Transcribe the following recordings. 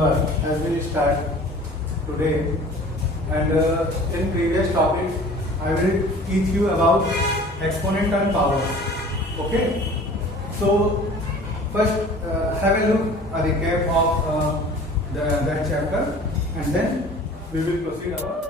number as we start today, and in previous topic I will teach you about exponent and powers. Okay, so first have a look a recap of that chapter, and then we will proceed our.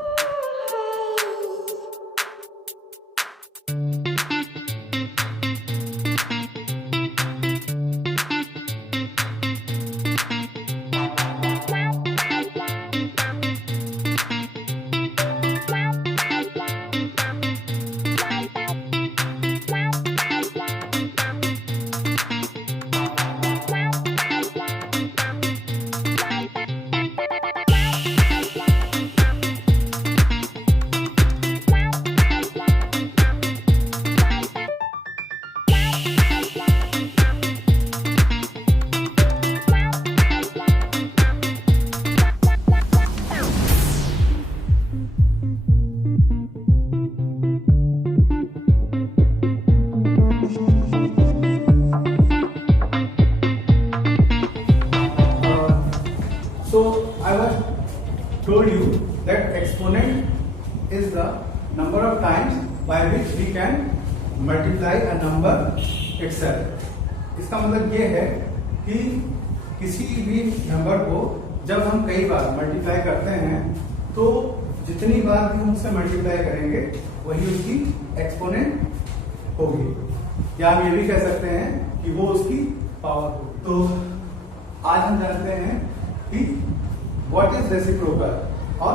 So I was told you that exponent is the number of times by which we can multiply a number itself. इसका मतलब ये है कि किसी भी number को जब हम कई बार मल्टीप्लाई करते हैं तो जितनी बार भी हम उससे मल्टीप्लाई करेंगे वही उसकी एक्सपोनेंट होगी, या हम ये भी कह सकते हैं कि वो उसकी पावर होगी। तो आज हम जानते हैं कि what is reciprocal or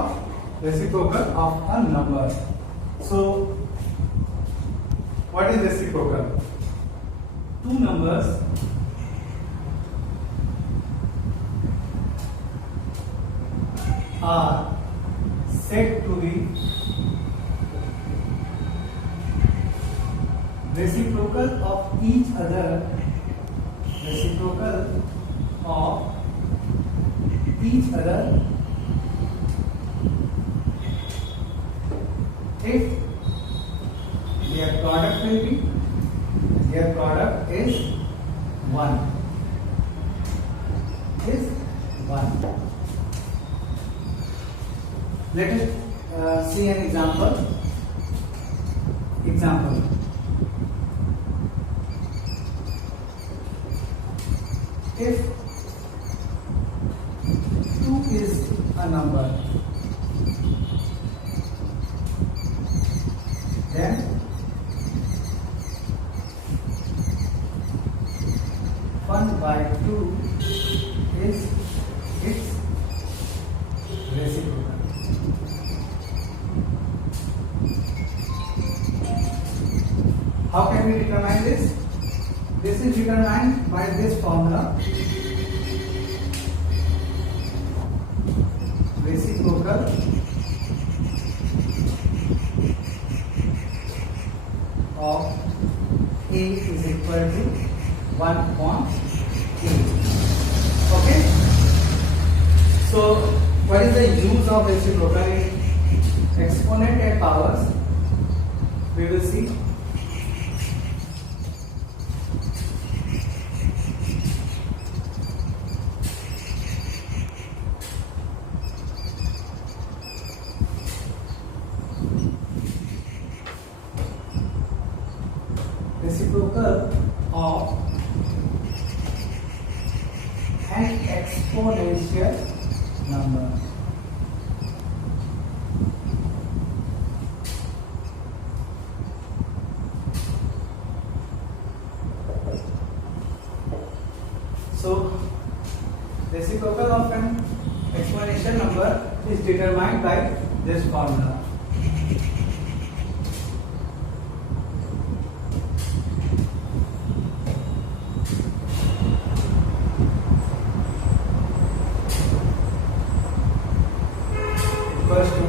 reciprocal of a number. So what is reciprocal? Two numbers are said to be reciprocal of each other, reciprocal of each other if their product will be, their product is 1, is 1. Let us see an example. If 2 is a number, then 1 by 2 is its reciprocal. How can we determine this? This is determined by this formula. Reciprocal of A is equal to 1 upon A. Okay? So, what is the use of reciprocal in exponent and powers? We will see. Reciprocal of an exponential number. So, reciprocal of an exponential number is determined by this formula. Equals to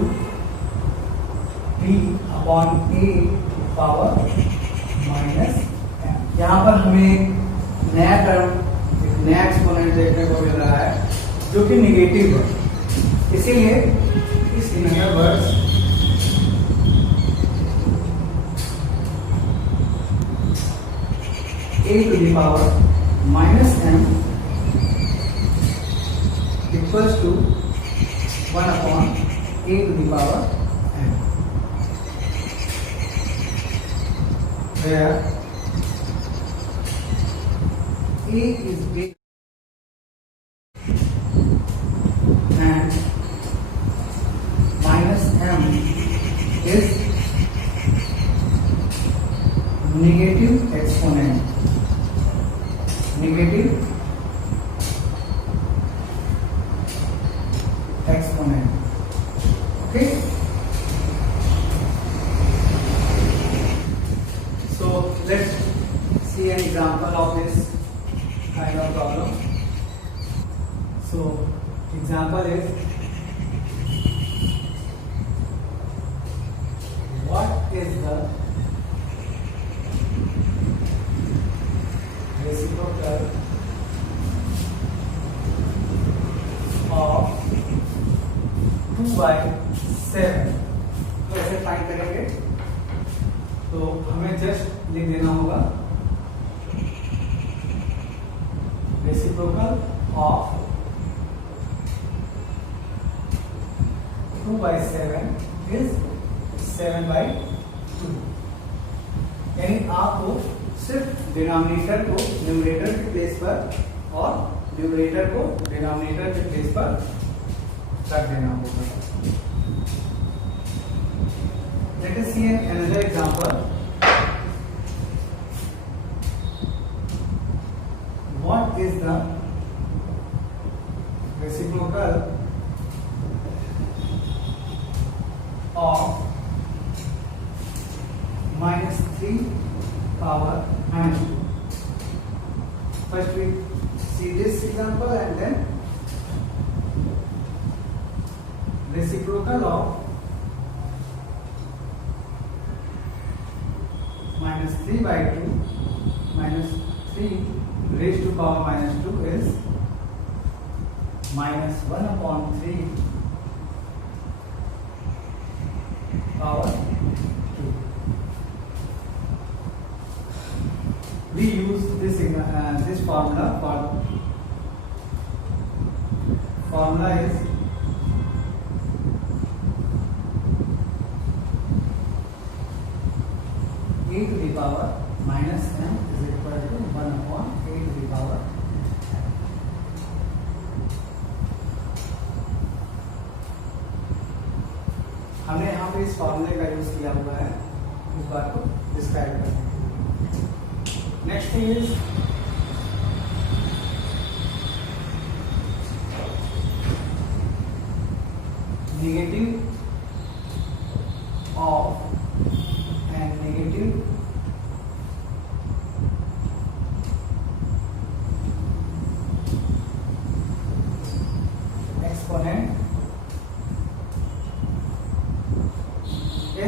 b upon a power minus m. यहाँ पर हमें नया term, एक नया exponent देखने को मिल रहा है जो कि निगेटिव है, इसीलिए इस in other words a to the power minus m equal to the power n, where a is big and minus m is negative exponent. Negative exponent. Okay. So let's see an example of this kind of problem. So example is, what is the reciprocal of 2/7? तो ऐसे find करेंगे, तो हमें just लिख देना होगा reciprocal of 2/7 is 7/2। यानी आपको सिर्फ डिनोमिनेटर को न्यूमरेटर के प्लेस पर और न्यूमरेटर को डिनोमिनेटर के प्लेस पर रख देना होगा। Let us see another example. What is the reciprocal of -3 power -2? First we see this example and then reciprocal of -3/2 -3 raised to power -2 is -1/3 power 2. We use this formula is a to the power minus m is equal to 1/a to the power m. हमने यहाँ पे इस फॉर्मूले का use किया हुआ है इस बात को डिस्क्राइब करने के लिए। Next thing is negative of and negative exponent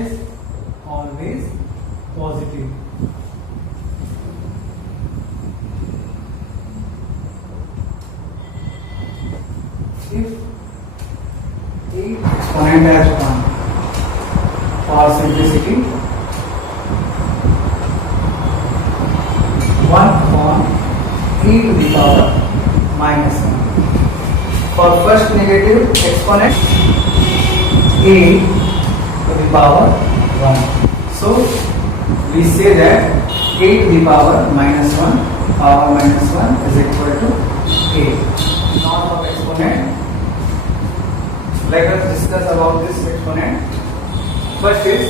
is always positive. If exponent has 1, for simplicity 1/e to the power -1. For first negative exponent, a to the power 1. So we say that a to the power -1 power -1 is equal to a. Norm of exponent. Let us discuss about this exponent. First is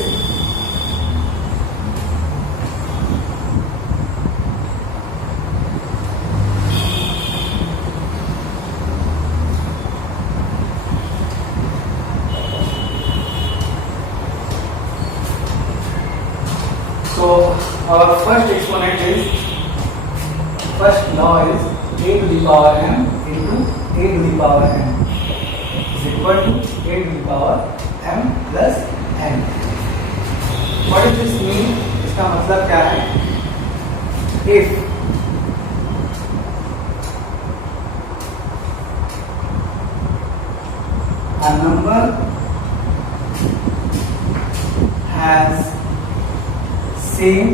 so our first exponent is, first law is a to the power m into a to the power n is equal to a to the power m plus n. What does this mean? इसका मतलब क्या है? If a number has same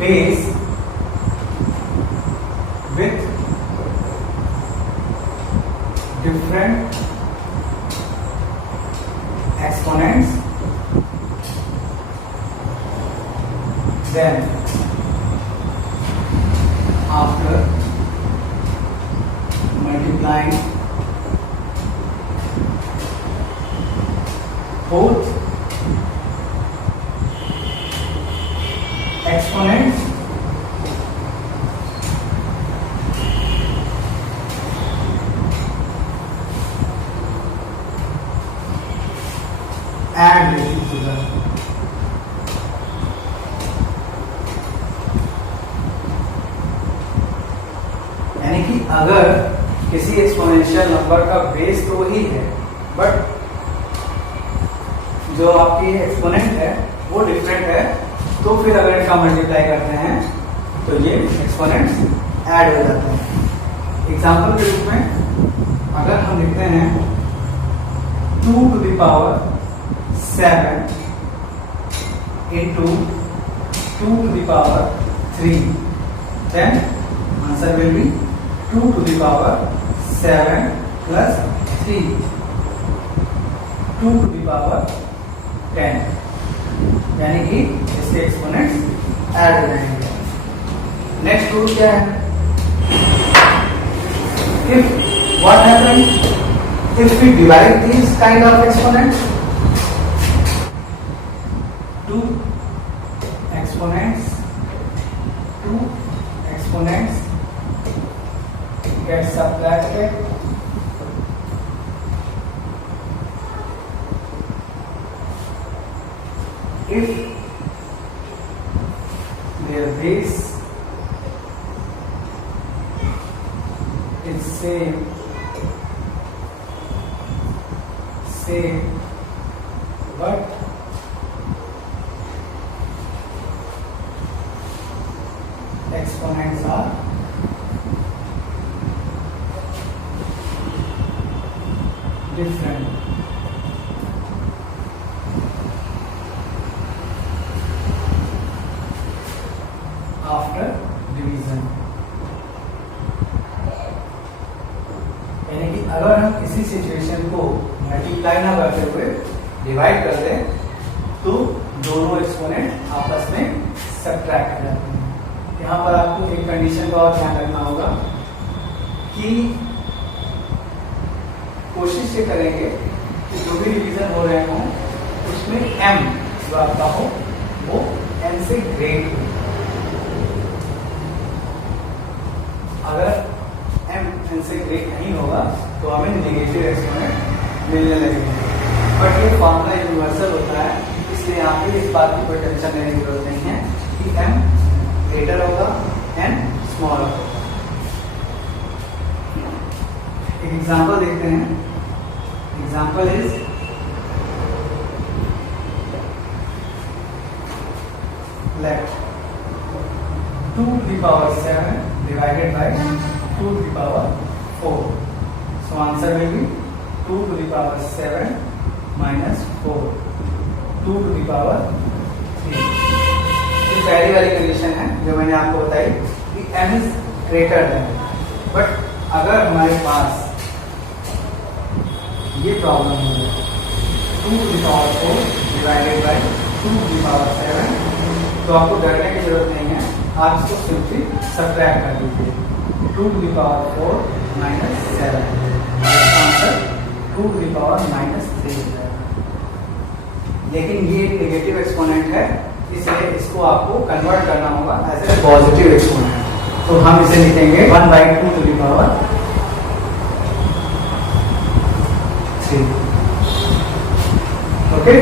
base with different exponents, then after multiplying both exponents add each other. यानी कि अगर किसी exponential number का base तो वही है, बट जो आपकी एक्सपोनेंट है वो डिफरेंट है, तो फिर अगर इनका मल्टीप्लाई करते हैं तो ये एक्सपोनेंट्स ऐड हो जाते हैं। एग्जांपल के रूप में अगर हम लिखते हैं 2 to the power 7 into 2 to the power 3, then answer will be 2 to the power 7 plus 3, 2 to the power 10, यानी कि इसके एक्सपोनेंट्स ऐड हो जाएंगे। नेक्स्ट रूल क्या है? If what happens if we divide this kind of exponents, 2 exponents get subtracted if their base is same but exponents are different. After division, यानी कि अगर हम इसी सिचुएशन को मल्टीप्लाई ना करते हुए डिवाइड कर दें तो दोनों एक्सपोनेंट आपस में सब्ट्रैक्ट हो जाते हैं। यहाँ पर आपको एक कंडीशन का और ध्यान रखना होगा कि कोशिश ये करेंगे कि जो भी डिवीजन हो रहे हों उसमें m जो आपका हो वो n से ग्रेट हो। अगर m n से ग्रेट नहीं होगा तो हमें नेगेटिव एक्सपोनेंट मिलने लगेंगे। बट ये फॉर्मूला यूनिवर्सल होता है, इसलिए यहाँ पे इस बात की कोई टेंशन लेने की जरूरत नहीं है कि m ग्रेटर होगा n स्मॉलर होगा। एक एग्जांपल देखते हैं। Example is let 2 to the power 7 divided by 2 to the power 4. So answer will be 2 to the power 7 minus 4, 2 to the power 3. ये पहली वाली कंडीशन है जो मैंने आपको बताई कि m is greater than, but अगर हमारे पास ये प्रॉब्लम हो 2 to the power 4 divided by 2 to the power 7, तो आपको डरने की जरूरत नहीं है, आप इसको सिंपली सब्ट्रैक्ट कर दीजिए। 2 to the power 4 minus 7, answer 2 to the power minus 3 हो जाएगा। लेकिन ये एक नेगेटिव एक्सपोनेंट है, इसलिए इसको आपको कन्वर्ट करना होगा एज ए पॉजिटिव एक्सपोनेंट। तो हम इसे लिखेंगे 1/2 to the power 3। Okay,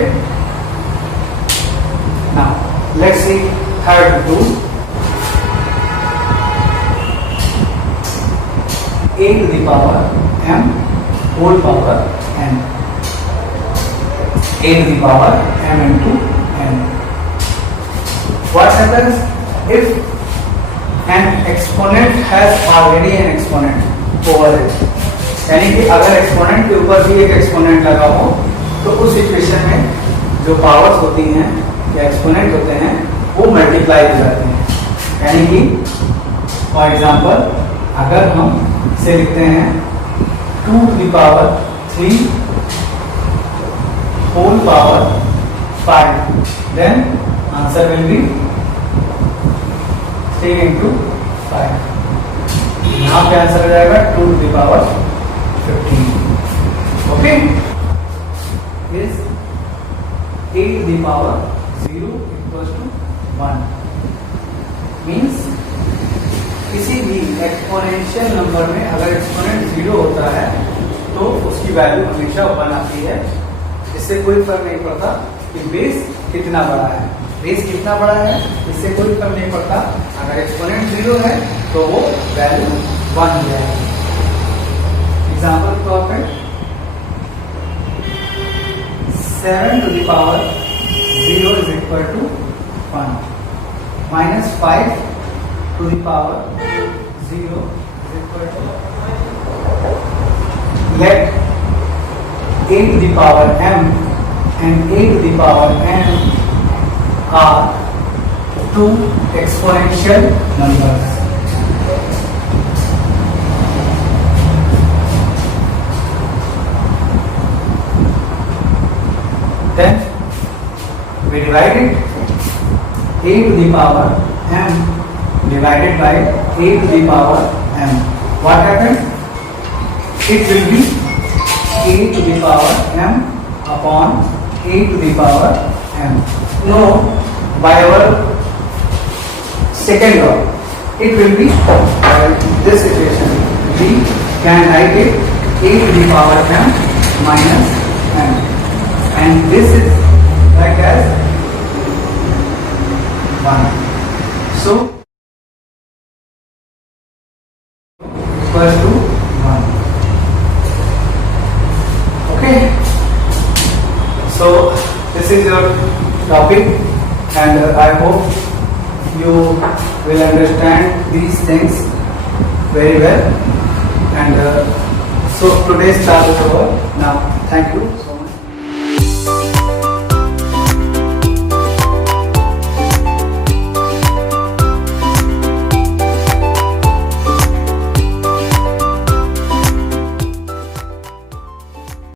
now let's see third rule. a to the power m whole power n, a to the power m into n. What happens if an exponent has already an exponent over it? यानी कि अगर exponent के ऊपर भी एक exponent लगा हो तो उस सिचुएशन में जो पावर्स होती हैं या एक्सपोनेंट होते हैं वो मल्टीप्लाई हो जाते हैं। यानी कि फॉर एग्जांपल अगर हम इसे लिखते हैं 2 to the power 3 whole power 5, then answer will be 3 into 5. यहाँ पे आंसर हो जाएगा 2 to the power 15. Okay, is 8 to the power 0 equals to 1. Means किसी भी एक्सपोनेंशियल नंबर में अगर एक्सपोनेंट 0 होता है तो उसकी वैल्यू हमेशा 1 आती है. इससे कोई फर्क नहीं पड़ता कि बेस कितना बड़ा है. बेस कितना बड़ा है इससे कोई फर्क नहीं पड़ता. अगर एक्सपोनेंट 0 है तो वो वैल्यू 1 हो जाएगी. एग्जाम्पल के तौर पे 7 to the power 0 is equal to 1, minus 5 to the power 0 is equal to, let a to the power m and a to the power n are two exponential numbers. Then we divide it, a to the power m divided by a to the power m. What happens? It will be a to the power m upon a to the power m. No, by our second law, it will be this equation. We can write it a to the power m minus m, and this is like as 1. So equals to 1. Okay. So this is your topic, and I hope you will understand these things very well. And so today's class is over now. Thank you.